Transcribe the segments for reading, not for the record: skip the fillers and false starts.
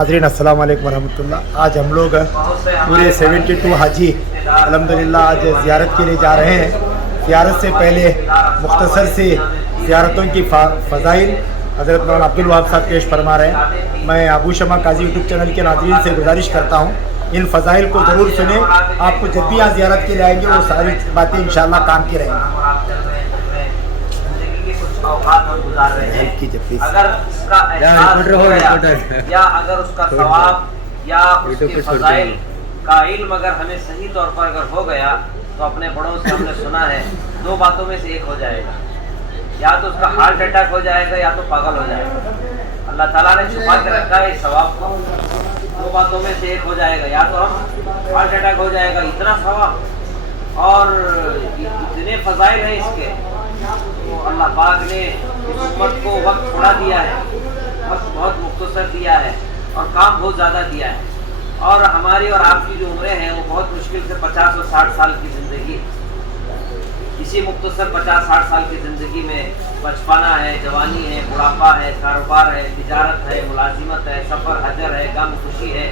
नाज़रीन अस्सलाम वालेकुम वरहमतुल्लाह। आज हम लोग पूरे 72 हाजी अल्हम्दुलिल्लाह आज ज़ियारत के लिए जा रहे हैं। ज़ियारत से पहले मुख्तसर से ज़ियारतों की फ़ज़ाइल हज़रत मौलाना अब्दुल वहाब साहब पेश फरमा रहे हैं। मैं अबू शमा काजी यूट्यूब चैनल के नाज़रीन से गुजारिश करता हूँ इन फ़ज़ाइल को ज़रूर सुने। आपको जब भी यहाँ ज़ियारत के लिए आएंगे वो सारी बातें इंशाअल्लाह काम की रहेंगी। औकात हम गुजार रहे हैं, अगर उसका एहसास हो गया या अगर उसका सवाब या उसके फज़ाइल का इल्म अगर हमें सही तौर पर अगर हो गया तो अपने बड़ों से हमने सुना है दो बातों में से एक हो जाएगा, या तो उसका हार्ट अटैक हो जाएगा या तो पागल हो जाएगा। अल्लाह ताला ने छुपा के रखा है इस सवाब को, दो बातों में से एक हो जाएगा, या तो हम हार्ट अटैक हो जाएगा, इतना सवाब और इतने फज़ाइल हैं इसके। तो अल्लाह पाक ने इस उम्मत को वक्त थोड़ा दिया है, वक्त बहुत मुख्तसर दिया है और काम बहुत ज़्यादा दिया है, और हमारी और आपकी जो उम्रें हैं वो बहुत मुश्किल से 50 और 60 साल की ज़िंदगी। इसी मुख्तसर 50-60 साल की ज़िंदगी में बचपना है, जवानी है, बुढ़ापा है, कारोबार है, तिजारत है, मुलाजिमत है, सफ़र हजर है, गम खुशी है,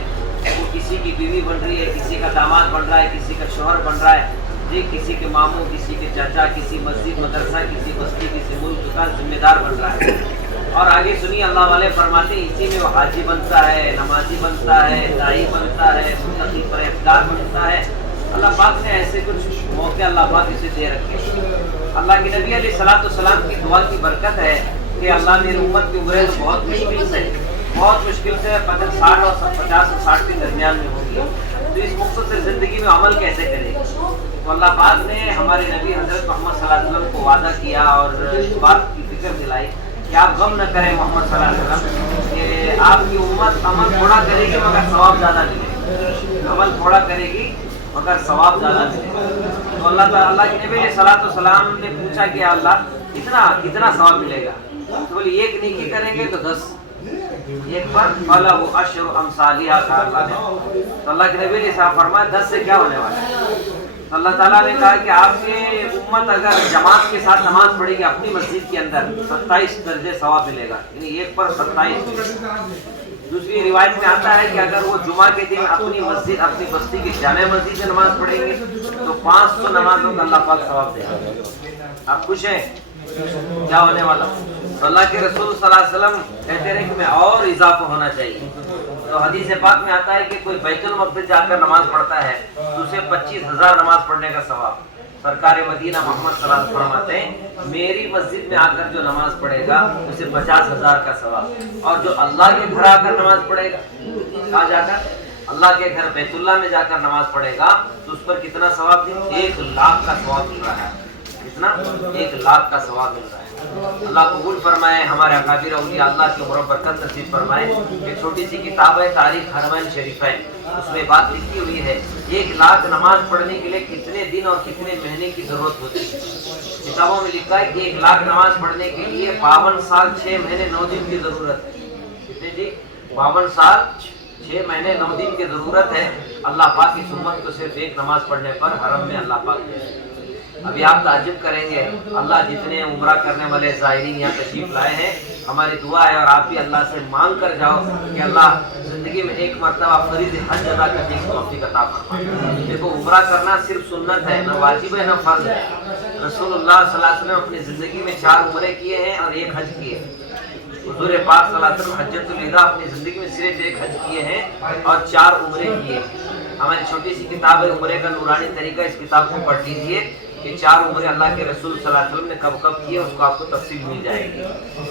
वो किसी की बीवी बन रही है, किसी का दामाद बन रहा है, किसी का शोहर बन रहा है जी, किसी के मामू, किसी के चाचा, किसी मस्जिद मदरसा, किसी बस्ती, किसी मुल्क का जिम्मेदार बन रहा है। और आगे सुनिए, अल्लाह वाले फरमाते हैं इसी में वो हाजी बनता है, नमाजी बनता है, दाई बनता है, मुत्तकी परहेज़गार बनता है। अल्लाह पाक ने ऐसे कुछ मौके अल्लाह पाक इसे दे रखे। अल्लाह के नबी अलैहिस्सलाम की दुआ की बरकत है कि अल्लाह मेरी उम्मत की उम्रें तो बहुत मुश्किल से 60 और 50 और 60 के दरमियान में होगी, तो इस मुख्तसर ज़िंदगी में अमल कैसे करें। तो अल्लाह पाक ने हमारे नबी हज़रत मोहम्मद सल्लल्लाहु अलैहि वसल्लम को वादा किया और इस बात की फिक्र दिलाई कि आप गम न करें मोहम्मद सल्लल्लाहु अलैहि वसल्लम कि आपकी उम्मत अमल थोड़ा करेगी मगर सवाब ज़्यादा मिलेगा, अमल थोड़ा करेगी मगर सवाब ज़्यादा मिलेगा। तो अल्लाह के नबी सल्लल्लाहु अलैहि वसल्लम ने पूछा कि अल्लाह कितना सवाब मिलेगा। तो बोले एक नेकी करेंगे तो 10, एक पर वाला वो अशर अमसालिहा का अल्लाह ने। तो अल्लाह के नबी ने फरमाया 10 से क्या होने वाला है। तो अल्लाह ताला ने कहा कि आपकी उम्मत अगर जमात के साथ नमाज पढ़ेगी अपनी मस्जिद के अंदर 27 दर्जे सवाब मिलेगा, यानी एक पर 27। दूसरी रिवायत में आता है कि अगर वो जुमा के दिन अपनी मस्जिद अपनी बस्ती की जामे मस्जिद में नमाज पढ़ेंगे तो 500 नमाजों का अल्लाह पाक सवाब देगा। आप खुश हैं क्या होने वाला। तो अल्लाह के रसूल सल्लल्लाहु अलैहि वसल्लम कहते रहे कि मैं और इजाफा होना चाहिए। तो हदीस पाक में आता है कि कोई बैतुल मक़दिस जाकर नमाज पढ़ता है तो उसे 25,000 नमाज पढ़ने का सवाब। सरकार मदीना मोहम्मद सल्लल्लाहु अलैहि वसल्लम फरमाते हैं मेरी मस्जिद में आकर जो नमाज पढ़ेगा उसे 50,000 का सवाब, और जो अल्लाह के घर आकर नमाज पढ़ेगा, कहाँ जाकर अल्लाह के घर बैतुल्लाह में जाकर नमाज पढ़ेगा तो उस पर कितना सवाब, 1 लाख का सवाब मिल रहा है। कितना? 1 लाख का सवाब मिल रहा है। अल्लाह कबूल फरमाए, हमारे अकाबिर औलिया अल्लाह की उम्र बरकत नसीब फरमाए। एक छोटी सी किताब है तारीख हरमैन शरीफैन, उसमें बात लिखी हुई है 1 लाख नमाज पढ़ने के लिए कितने दिन और कितने महीने की जरूरत होती है। किताबों में लिखा है कि 1 लाख नमाज पढ़ने के लिए 52 साल 6 महीने 9 दिन की जरूरत है। कितने जी? 52 साल 6 महीने 9 दिन की जरूरत है अल्लाह पाक की उम्मत को सिर्फ एक नमाज पढ़ने पर हरम में अल्लाह पाक दे। अभी आप ताज्जुब करेंगे, अल्लाह जितने उम्रा करने वाले ज़ायरीन यहाँ तशरीफ लाए हैं, हमारी दुआ है और आप भी अल्लाह से मांग कर जाओ कि अल्लाह ज़िंदगी में एक मरतबा फरीज़ हज अदा करने की तौफ़ीक़ अता फरमाए। देखो उम्रा करना सिर्फ सुन्नत है, न वाजिब है न फ़र्ज़ है। रसूलुल्लाह सल्लल्लाहु अलैहि वसल्लम अपनी ज़िंदगी में 4 उम्रे किए हैं और 1 हज किए। हुज़ूर पाक सल्लल्लाहु अलैहि वसल्लम हज्जतुल विदा अपनी ज़िंदगी में सिर्फ 1 हज किए हैं और 4 उम्रे किए। हमारी छोटी सी किताब है उम्रे का नूरानी तरीका, इस किताब को पढ़ लीजिए कि 4 उम्रे अल्लाह के रसूल सल्लल्लाहु अलैहि वसल्लम ने कब किए, उसको आपको तफसील मिल जाएगी।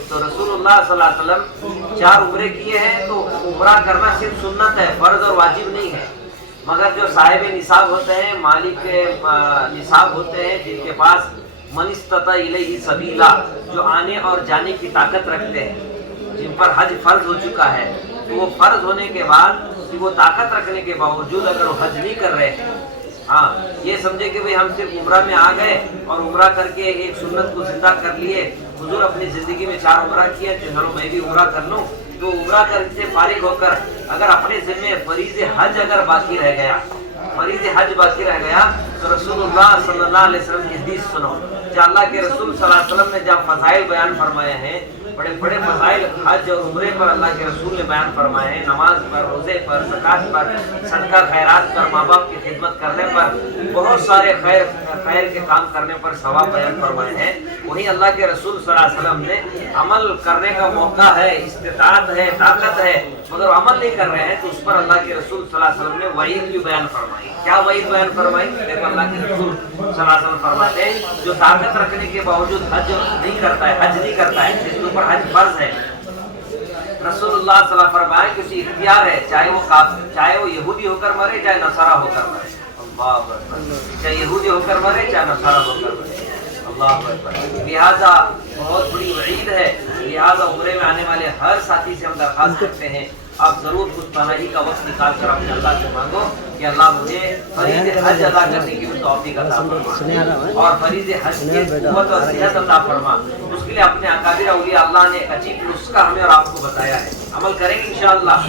तो रसूलुल्लाह सल्लल्लाहु अलैहि वसल्लम 4 उम्रे किए हैं, तो उम्रा करना सिर्फ सुन्नत है, फर्ज और वाजिब नहीं है। मगर जो साहिब निसाब होते हैं, मालिक निसाब होते हैं, जिनके पास मन इस्तता इलैहि सबीला, जो आने और जाने की ताकत रखते हैं, जिन पर हज फर्ज हो चुका है, तो वो फर्ज होने के बाद कि वो ताकत रखने के बावजूद अगर वो हज नहीं कर रहे हैं, हाँ ये समझे कि भाई हम सिर्फ उम्रा में आ गए और उम्रा करके एक सुन्नत को जिंदा कर लिए, हुजूर अपनी ज़िंदगी में 4 उम्रा किया तो चलो मैं भी उम्रा कर लूँ। तो उम्रा करके फारिग होकर अगर अपने ज़िम्मे फरीज़ हज अगर बाकी रह गया, फरीज़ हज बाकी रह गया, तो रसूलुल्लाह सल्लल्लाहु अलैहि वसल्लम की हदीस सुनो। जब अल्लाह के रसूल सल्लल्लाहु अलैहि वसल्लम ने जब फ़ज़ाइल बयान फरमाए हैं बड़े बड़े मसाइल हज और उम्रे पर अल्लाह के रसूल ने बयान फरमाए हैं, नमाज पर, रोज़े पर, ज़कात पर, सदका खैरात पर, माँ बाप की खिदमत करने पर, बहुत सारे खैर के काम करने पर सवाब बयान फरमाए हैं। वहीं अल्लाह के रसूल सल्लल्लाहु अलैहि वसल्लम ने अमल करने का मौका है, इस्तिताअत है, ताकत है, मगर अमल नहीं कर रहे हैं तो उस पर अल्लाह के रसूल सल्लल्लाहु अलैहि वसल्लम ने वईद भी बयान फरमाई। क्या वईद बयान फरमाई? देखो अल्लाह के रसूल सल्लल्लाहु अलैहि वसल्लम फरमाते हैं जो ताकत रखने के बावजूद हज नहीं करता है, जिसके ऊपर हज फर्ज है, रसूलुल्लाह सल्लल्लाहु अलैहि वसल्लम फरमाए कि उसे इख्तियार है, चाहे वो यहूदी होकर मरे, चाहे नसारा होकर मरे, अल्लाह अकबर, चाहे यहूदी होकर मरे, चाहे नसारा होकर मरे, अल्लाह अकबर। लिहाजा बहुत बड़ी वईद है। लिहाजा उम्रे में आने वाले हर साथी से हम दरखास्त करते हैं, आप जरूर कुछ पनाही का वक्त निकाल कर अपने अल्लाह से मांगो कि अल्लाह मुझे फरीज़ हज अदा करने की भी तौफीक अता फरमा और फरीज़ हज की कुव्वत और सेहत अता फरमा। उसके लिए अपने अकाबिर औलिया अल्लाह ने अजीब नुस्खा हमें और आपको बताया है, अमल करेंगे इंशाअल्लाह।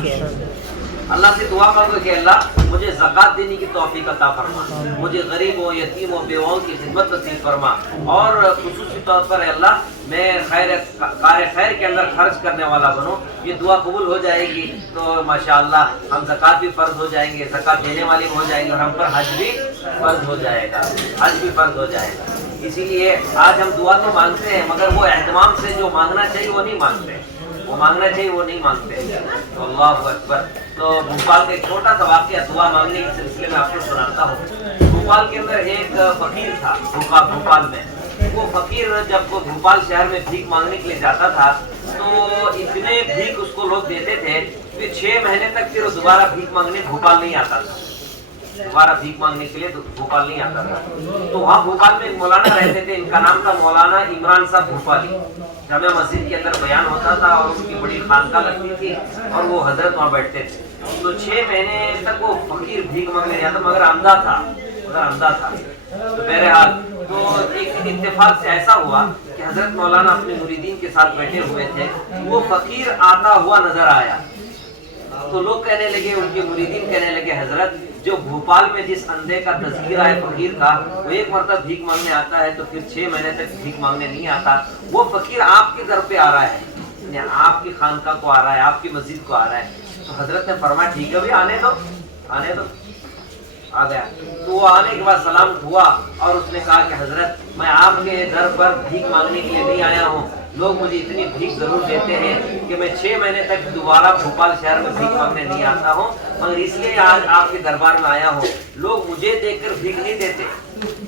अल्लाह से दुआ मांगो कि अल्लाह मुझे ज़कात देने की तौफीक अता फरमा, मुझे गरीबों, यतीमों, बेवाओं की खिदमत नसीब फरमा और खुसूसी तौर पर अल्लाह मैं खैर के अंदर खर्च करने वाला बनूं। ये दुआ कबूल हो जाएगी तो माशाअल्लाह हम ज़कात भी फ़र्ज हो जाएंगे, ज़कात देने वाले भी हो जाएंगे और हम पर हज भी फ़र्ज हो जाएगा, हज भी फ़र्ज हो जाएगा। इसीलिए आज हम दुआ तो मांगते हैं मगर वो एहतमाम से जो मांगना चाहिए वो नहीं मांगते, वो मांगना चाहिए वो नहीं मांगते। तो अल्लाह अकबर। तो भोपाल का एक छोटा सा वाक़या दुआ मांगने के सिलसिले में आपको सुनाता हूँ। भोपाल के अंदर एक फ़कीर था, भोपाल में। वो फ़कीर जब वो भोपाल शहर में भीख मांगने के लिए जाता था तो इतने भीख उसको लोग देते थे कि 6 महीने तक फिर वो दोबारा भीख मांगने भोपाल नहीं आता था, दोबारा भीख मांगने के लिए भोपाल नहीं आता था। तो वहाँ भोपाल में एक मौलाना रहते थे, इनका नाम था मौलाना इमरान साहब भोपाली। जामिया मस्जिद के अंदर बयान होता था और उसकी बड़ी खानका लगती थी और वो हजरत वहाँ बैठते थे। तो 6 महीने तक वो फकीर भीख मांगने जाता मगर अंधा था। तो बहरहाल तो एक दिन इत्तेफाक से ऐसा हुआ कि हजरत मौलाना अपने मुरीदीन के साथ बैठे हुए थे, वो फकीर आता हुआ नजर आया। तो लोग कहने लगे, उनके मुरीदीन कहने लगे, हजरत जो भोपाल में जिस अंधे का तज़किरा है फकीर का, वो एक मरतबा भीख मांगने आता है तो फिर 6 महीने तक भीख मांगने नहीं आता। वो फकीर आपके घर पे आ रहा है, आपकी खानका को आ रहा है, आपकी मस्जिद को आ रहा है। तो हजरत ने फरमाया ठीक है भाई आने दो, आने दो। आ गया तो वो आने के बाद सलाम हुआ और उसने कहा कि हजरत मैं आपके दर पर भीख मांगने के लिए नहीं आया हूँ, लोग मुझे इतनी भीख जरूर देते हैं कि मैं 6 महीने तक दोबारा भोपाल शहर में भीख मांगने नहीं आता हूँ, मगर इसलिए आज आपके दरबार में आया हूँ। लोग मुझे देखकर भीख नहीं देते,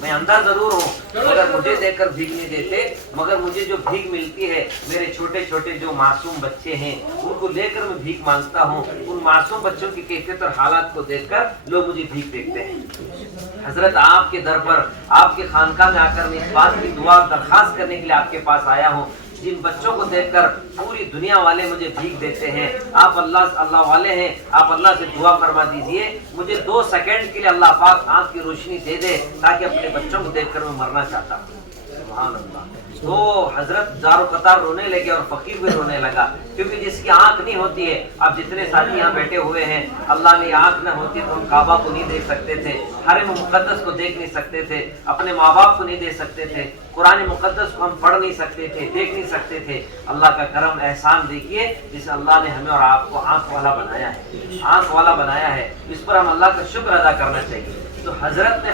मैं अंधा जरूर हूँ मगर मुझे देखकर भीख नहीं देते, मगर मुझे जो भीख मिलती है मेरे छोटे छोटे जो मासूम बच्चे हैं उनको लेकर मैं भीख मांगता हूँ। उन मासूम बच्चों की कैफियत और हालात को देखकर लोग मुझे भीख देते हैं। हजरत आपके दर पर, आपके खानका में आकर मैं इस बात की दुआ दरखास्त करने के लिए आपके पास आया हूँ, जिन बच्चों को देखकर पूरी दुनिया वाले मुझे भीख देते हैं, आप अल्लाह वाले हैं, आप अल्लाह से दुआ फरमा दीजिए मुझे 2 सेकंड के लिए अल्लाह पाक आँख की रोशनी दे दे ताकि अपने बच्चों को देखकर मैं मरना चाहता हूँ। सुभान अल्लाह। तो हजरत जारो कतार रोने लगे और फकीर भी रोने लगा, क्योंकि जिसकी आंख नहीं होती है, अब जितने साथी यहाँ बैठे हुए हैं, अल्लाह ने आंख न होती तो हम काबा को नहीं देख सकते थे, हरम मुकद्दस को देख नहीं सकते थे, अपने माँ बाप को नहीं देख सकते थे, कुरान मुकद्दस को हम पढ़ नहीं सकते थे, देख नहीं सकते थे। अल्लाह का करम एहसान देखिए जिस अल्लाह ने हमें और आपको आंख वाला बनाया है, आंख वाला बनाया है, इस पर हम अल्लाह का शुक्र अदा करना चाहिए। तो हजरत ने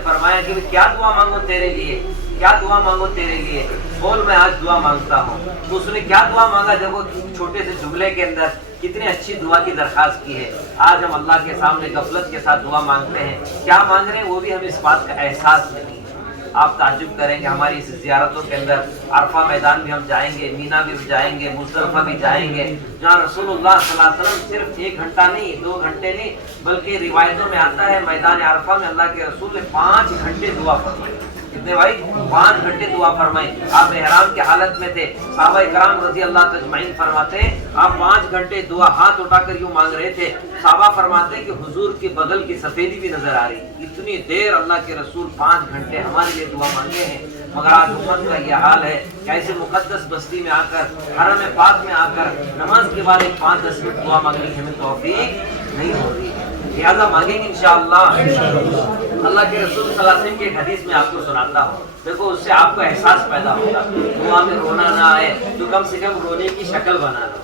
फरमाया कि क्या दुआ मांगो तेरे लिए, क्या दुआ मांगो तेरे लिए, बोल मैं आज दुआ मांगता हूँ। तो उसने क्या दुआ मांगा, देखो छोटे से जुमले के अंदर कितनी अच्छी दुआ की दरखास्त की है। आज हम अल्लाह के सामने गफलत के साथ दुआ मांगते हैं, क्या मांग रहे हैं वो भी हमें इस बात का एहसास नहीं है। आप ताज्जुब करेंगे, हमारी इस ज़ियारतों के अंदर अरफा मैदान भी हम जाएंगे, मीना भी जाएंगे, मुज़दलिफ़ा भी जाएंगे, जहाँ रसूलुल्लाह सल्लल्लाहु अलैहि वसल्लम सिर्फ 1 घंटा नहीं, 2 घंटे नहीं, बल्कि रिवायतों में आता है मैदान अरफा में अल्लाह के रसूल ने 5 घंटे दुआ फरमाई। कितने भाई? 5 घंटे दुआ फरमाई। आप एहराम की हालत में थे, सहाबा इकराम रज़ी अल्लाह तजमाइन फरमाते हैं आप 5 घंटे दुआ हाथ उठाकर यूं मांग रहे थे। सहाबा फरमाते हैं कि हुजूर के बगल की सफेदी भी नजर आ रही, इतनी देर अल्लाह के रसूल 5 घंटे हमारे लिए दुआ मांगे हैं। मगर आज उम्मत का यह हाल है कि ऐसे मुकद्दस बस्ती में आकर, हरम पाक में आकर नमाज के बाद 5-10 मिनट दुआ मांगने की हमें तौफीक नहीं हो रही है। لہٰذا مانگیں گے انشاءاللہ۔ اللہ کے رسول صلی اللہ علیہ وسلم کی ایک حدیث میں آپ کو سناتا ہوں، دیکھو اس سے آپ کو احساس پیدا ہوگا۔ دعا میں رونا نہ آئے تو کم سے کم رونے کی شکل بنا لو،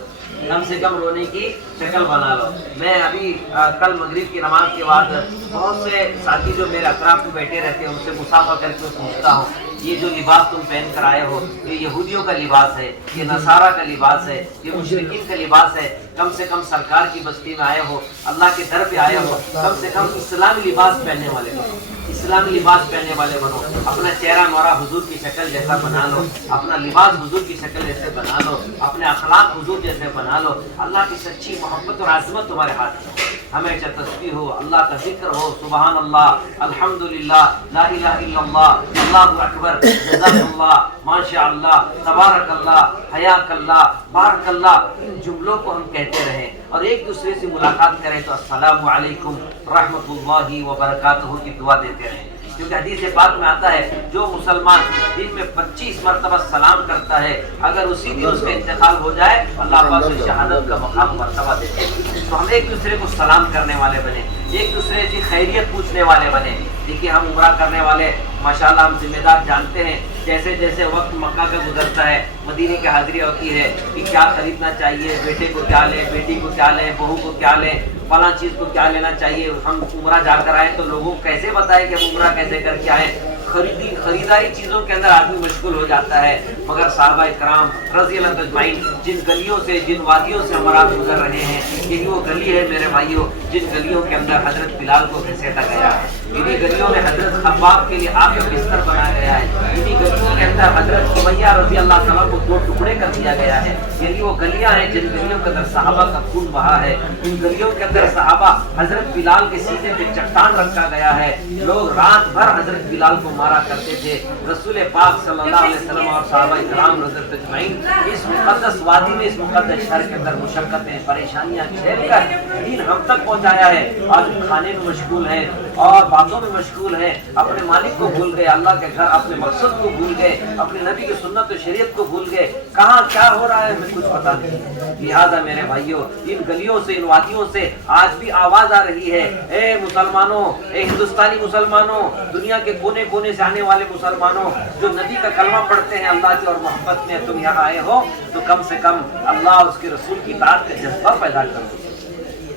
کم سے کم رونے کی شکل بنا لو۔ میں ابھی کل مغرب کی نماز کے بعد بہت سے ساتھی جو میرے اطراف میں بیٹھے رہتے ہیں ان سے مصافحہ کر کے پوچھتا ہوں، یہ جو لباس تم پہن کر آئے ہو یہ یہودیوں کا لباس ہے، یہ نصارہ کا لباس ہے، یہ مشرکین کا لباس ہے، کم سے کم سرکار کی بستی میں آئے ہو، اللہ کے در پہ آئے ہو، کم سے کم اسلامی لباس پہننے والے بنو، اسلامی لباس پہننے والے بنو، اپنا چہرہ نورا حضور کی شکل جیسا بنا لو، اپنا لباس حضور کی شکل جیسے بنا لو، اپنے اخلاق حضور جیسے بنا لو۔ اللہ کی سچی محبت اور عظمت تمہارے ہاتھ میں، ہمیشہ تسبیح ہو، اللہ کا ذکر ہو، سبحان اللہ، الحمدللہ، لا الہ الا اللہ، اللہ اکبر، جزاک اللہ، ماشاء اللہ، تبارک اللہ، حیاک اللہ، بارک اللہ، ان جملوں کو ہم کہتے رہیں اور ایک دوسرے سے ملاقات کریں تو السلام علیکم رحمۃ اللہ وبرکاتہ کی دعا دیتے رہیں، کیونکہ حدیث پاک میں آتا ہے جو مسلمان دن میں 25 مرتبہ سلام کرتا ہے اگر اسی دن اس کا انتقال ہو جائے اللہ پاک اسے شہادت کا مقام مرتبہ دیتے ہیں۔ تو ہم ایک دوسرے کو سلام کرنے والے بنے، ایک دوسرے کی خیریت پوچھنے والے بنے۔ دیکھیے ہم عمرہ کرنے والے ماشاءاللہ ہم ذمہ دار جانتے ہیں، جیسے جیسے وقت مکہ کا گزرتا ہے مدینے کی حاضری ہوتی ہے کہ کیا خریدنا چاہیے، بیٹے کو کیا لیں، بیٹی کو کیا لیں، بہو کو کیا لیں، فلاں چیز کو کیا لینا چاہیے۔ ہم عمرہ جا کر آئے تو لوگوں کو کیسے بتائیں کہ ہم عمرہ کیسے کر کے آئے، خریداری چیزوں کے اندر آدمی مشغول ہو جاتا ہے۔ مگر صحابہ کرام رضی اللہ اجمعین جن گلیوں سے جن وادیوں سے ہمارا گزر رہے ہیں، یہی وہ گلی ہے میرے بھائیوں جن گلیوں کے اندر حضرت بلال کو گھسیٹا گیا ہے، انہی گلیوں میں حضرت خباب کے لیے آگ کا بستر بنایا گیا ہے، انہی گلیوں کے اندر حضرت سمیہ رضی اللہ تعالیٰ کو 2 ٹکڑے کر دیا گیا ہے۔ یہی وہ گلیاں ہیں جن گلیوں کے اندر صحابہ کا خون بہا ہے، ان گلیوں کے اندر صحابہ حضرت بلال کے سینے پہ چٹان رکھا گیا ہے، لوگ رات بھر حضرت بلال کو مارا کرتے تھے۔ رسول پاک صلی اللہ علیہ وسلم اور صحابہ کرام رضی اللہ اجمعین اس مقدس وادی میں اس مقدس شہر کے اندر مشقتیں پریشانیاں جھیل کر دین ہم تک پہنچایا ہے۔ آج کھانے میں مشغول ہیں اور باتوں میں مشغول ہیں، اپنے مالک کو بھول گئے، اللہ کے گھر اپنے مقصد کو بھول گئے، اپنے نبی کی سنت و شریعت کو بھول گئے، کہاں کیا ہو رہا ہے ہمیں کچھ پتا نہیں۔ لہٰذا میرے بھائیوں ان گلیوں سے ان وادیوں سے آج بھی آواز آ رہی ہے، اے مسلمانوں، اے ہندوستانی مسلمانوں، دنیا کے کونے کونے سے آنے والے مسلمانوں جو نبی کا کلمہ پڑھتے ہیں اللہ کی اور محبت میں تم یہاں آئے ہو تو کم سے کم اللہ اس کے رسول کی اطاعت کا جذبہ پیدا کرو،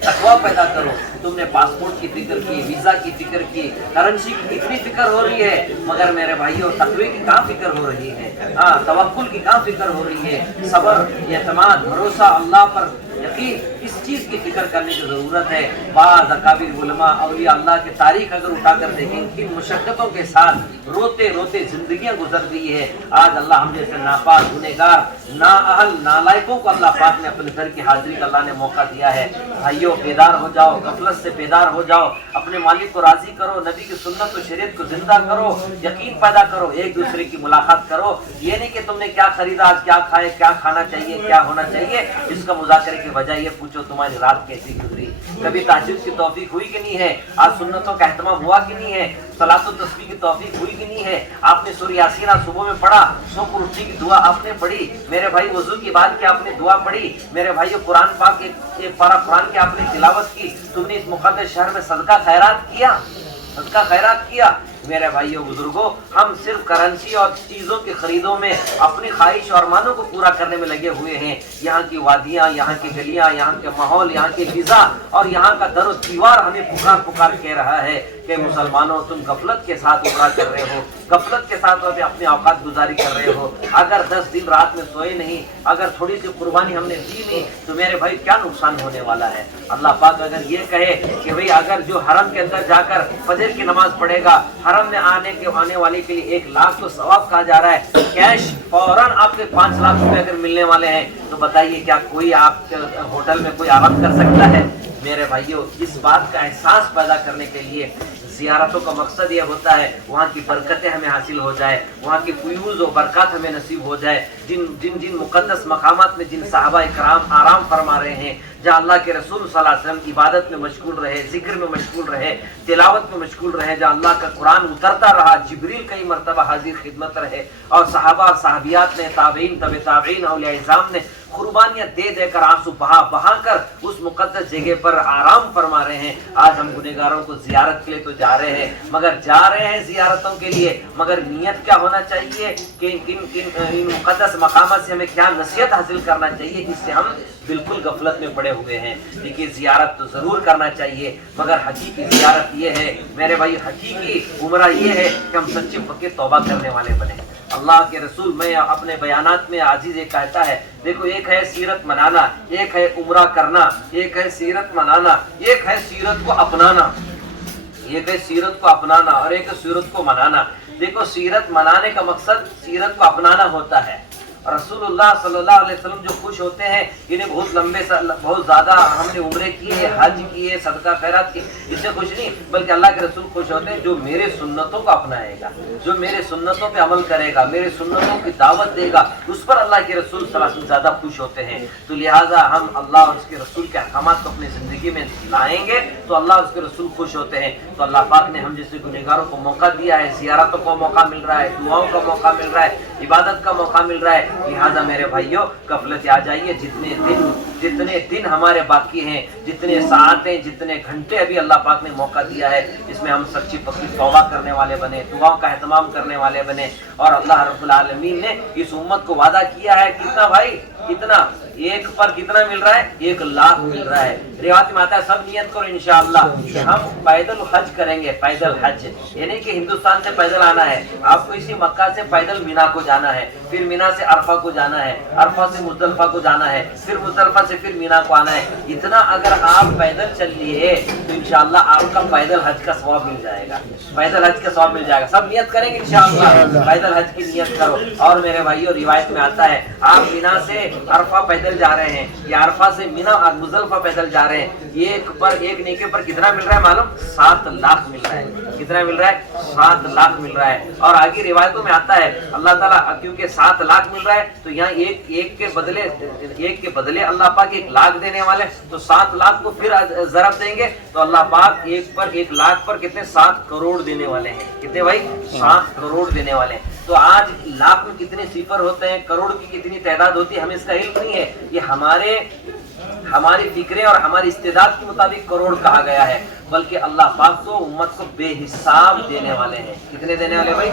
تقویٰ پیدا کرو۔ تم نے پاسپورٹ کی فکر کی، ویزا کی فکر کی، کرنسی کی کتنی فکر ہو رہی ہے، مگر میرے بھائیوں تقوی کی کہاں فکر ہو رہی ہے، توکل کی کہاں فکر ہو رہی ہے، صبر، اعتماد، بھروسہ اللہ پر، یقین، اس چیز کی فکر کرنے کی ضرورت ہے۔ بعض اکابر علماء اولیاء اللہ کی تاریخ اگر اٹھا کر دیکھیں کن مشقتوں کے ساتھ روتے روتے زندگیاں گزر گئی ہے، آج اللہ ہم جیسے ناپاک گنہگار نااہل نالائقوں کو اللہ پاک نے اپنے گھر کی حاضری کا اللہ نے موقع دیا ہے۔ بھائیوں بیدار ہو جاؤ، غفلت سے بیدار ہو جاؤ، اپنے مالک کو راضی کرو، نبی کی سنت و شریعت کو زندہ کرو، یقین پیدا کرو، ایک دوسرے کی ملاقات کرو۔ یہ نہیں کہ تم نے کیا خریدا، آج کیا کھائے، کیا کھانا چاہیے، کیا ہونا چاہیے، اس کا مذاکرے کی وجہ یہ پوچھو تمہاری رات کیسی گزری، کبھی تہجد کی توفیق ہوئی کہ نہیں ہے، آج سنتوں کا اہتمام ہوا کہ نہیں ہے، صلاۃ و تسبیح کی توفیق ہوئی کہ نہیں ہے، آپ نے سورہ یاسین صبح میں پڑھا، صبح کو اٹھنے کی دعا آپ نے پڑھی، میرے بھائی وضو کی بعد کیا آپ نے دعا پڑھی، میرے بھائیو قرآن پاک ایک پارہ قرآن کی آپ نے تلاوت کی، تم نے اس مقدس شہر میں صدقہ خیرات کیا، صدقہ خیرات کیا۔ میرے بھائیوں بزرگوں ہم صرف کرنسی اور چیزوں کی خریدوں میں اپنی خواہش اور ارمانوں کو پورا کرنے میں لگے ہوئے ہیں۔ یہاں کی وادیاں، یہاں کی گلیاں، یہاں کے ماحول، یہاں کی فضا اور یہاں کا در و دیوار ہمیں پکار پکار کہہ رہا ہے کہ مسلمانوں تم غفلت کے ساتھ عمرہ کر رہے ہو، غفلت کے ساتھ اپنے اوقات گزاری کر رہے ہو، اگر 10 دن رات میں سوئے نہیں، اگر تھوڑی سی قربانی ہم نے دی نہیں تو میرے بھائی کیا نقصان ہونے والا ہے۔ اللہ پاک اگر یہ کہے کہ بھئی اگر جو حرم کے اندر جا کر فجر کی نماز پڑھے گا، حرم میں آنے والے کے لیے 1 لاکھ تو ثواب کہا جا رہا ہے، کیش فوراً آپ کے 5 لاکھ روپے اگر ملنے والے ہیں تو بتائیے کیا کوئی آپ کے ہوٹل میں کوئی آرام کر سکتا ہے؟ میرے بھائیوں اس بات کا احساس پیدا کرنے کے لیے زیارتوں کا مقصد یہ ہوتا ہے وہاں کی برکتیں ہمیں حاصل ہو جائے، وہاں کی فیوز و برکات ہمیں نصیب ہو جائے۔ جن مقدس مقامات میں جن صحابہ کرام آرام فرما رہے ہیں، جہاں اللہ کے رسول صلی اللہ علیہ وسلم عبادت میں مشغول رہے، ذکر میں مشغول رہے، تلاوت میں مشغول رہے، جہاں اللہ کا قرآن اترتا رہا، جبریل کئی مرتبہ حاضر خدمت رہے، اور صحابہ اور صحابیات نے، تابعین، تبع تابعین، اولیاء اعظام نے कुर्बानियां दे देकर, आंसू बहा बहा कर उस मुकद्दस जगह पर आराम फरमा रहे हैं। आज हम गुनहगारों को जियारत के लिए तो जा रहे हैं, मगर जा रहे हैं जियारतों के लिए, मगर नियत क्या होना चाहिए कि इन मुकद्दस मकामात से हमें क्या नसीहत हासिल करना चाहिए, इससे हम बिल्कुल गफलत में पड़े हुए हैं। देखिए जियारत तो जरूर करना चाहिए, मगर हकीकी जियारत ये है मेरे भाई, हकीकी उम्रा ये है कि हम सच्चे पक्के तौबा करने वाले बने। अल्लाह के रसूल में अपने बयानात में आजीज एक कहता है, देखो एक है सीरत मनाना, एक है उम्रा करना, एक है सीरत मनाना, एक है सीरत को अपनाना, एक है सीरत को अपनाना और एक है सीरत को मनाना। देखो सीरत मनाने का मकसद सीरत को अपनाना होता है। रसूलुल्लाह सल्लल्लाहु अलैहि वसल्लम जो खुश होते हैं, इन्हें बहुत ज़्यादा हमने उम्रे किए, हज किए, सदका खैरात की, इससे खुश नहीं, बल्कि अल्लाह के रसूल खुश होते हैं जो मेरे सुन्नतों को अपनाएगा, जो मेरे सुन्नतों पे अमल करेगा, मेरे सुन्नतों की दावत देगा, उस पर अल्लाह के रसूल सल्लल्लाहु अलैहि वसल्लम ज़्यादा खुश होते हैं। तो लिहाजा हम अल्लाह और उसके रसूल के अहकामात को अपनी ज़िंदगी में लाएंगे तो अल्लाह और उसके रसूल खुश होते हैं। तो अल्लाह पाक ने हम जैसे गुनहगारों को मौका दिया है, ज़ियारतों का मौका मिल रहा है, दुआओं का मौका मिल रहा है, इबादत का मौका मिल रहा है। लिहाजा मेरे भाइयों गफलत आ जाइए, जितने दिन हमारे बाकी हैं, जितने सातें, जितने घंटे अभी अल्लाह पाक ने मौका दिया है, इसमें हम सच्ची पक्की तौबा करने वाले बने, दुआओं का एहतमाम करने वाले बने। और अल्लाह रब्बुल आलमीन ने इस उम्मत को वादा किया है, कितना भाई, कितना, एक पर कितना मिल रहा है, 1 लाख मिल रहा है। रिवायत में आता है सब नियत करो इंशाअल्लाह कि हम पैदल हज करेंगे, पैदल हज, यानी कि हिंदुस्तान से पैदल आना है आपको, इसी मक्का से पैदल मीना को जाना है, फिर मीना से अरफा को जाना है, अरफा से मुजदलिफा को जाना है, फिर मुजदलिफा से फिर मीना को आना है। इतना अगर आप पैदल चल लिए तो इंशाअल्लाह आपका पैदल हज का सवाब मिल जाएगा, पैदल हज का सवाब मिल जाएगा। सब नियत करेंगे इंशाअल्लाह, पैदल हज की नियत करो। और मेरे भाइयों रिवायत में आता है आप मीना से अरफा पैदल जा रहे हैं या अरफा से मीना और मुजदलिफा पैदल जा रहे हैं, एक नेके पर कितना मिल रहा है मालूम? 7 लाख मिल रहा है। कितना मिल रहा है? 7 लाख मिल रहा है। और आगे रिवायतों में आता है अल्लाह ताला क्योंकि 7 लाख मिल रहा है तो यहाँ एक के बदले अल्लाह पाक 1 लाख देने वाले, तो 7 लाख को फिर ज़रब देंगे तो अल्लाह पाक 1 लाख पर कितने? 7 करोड़ देने वाले हैं। कितने भाई? 7 करोड़ देने वाले हैं। तो आज लाख में कितने सिफर होते हैं, करोड़ की कितनी तादाद होती है, हमें इसका इल्म नहीं है। ये हमारी फिक्रे और हमारी इस्तेदाद के मुताबिक करोड़ कहा गया है, बल्कि अल्लाह पाक तो उम्मत को बेहिसाब देने वाले हैं। कितने देने वाले भाई?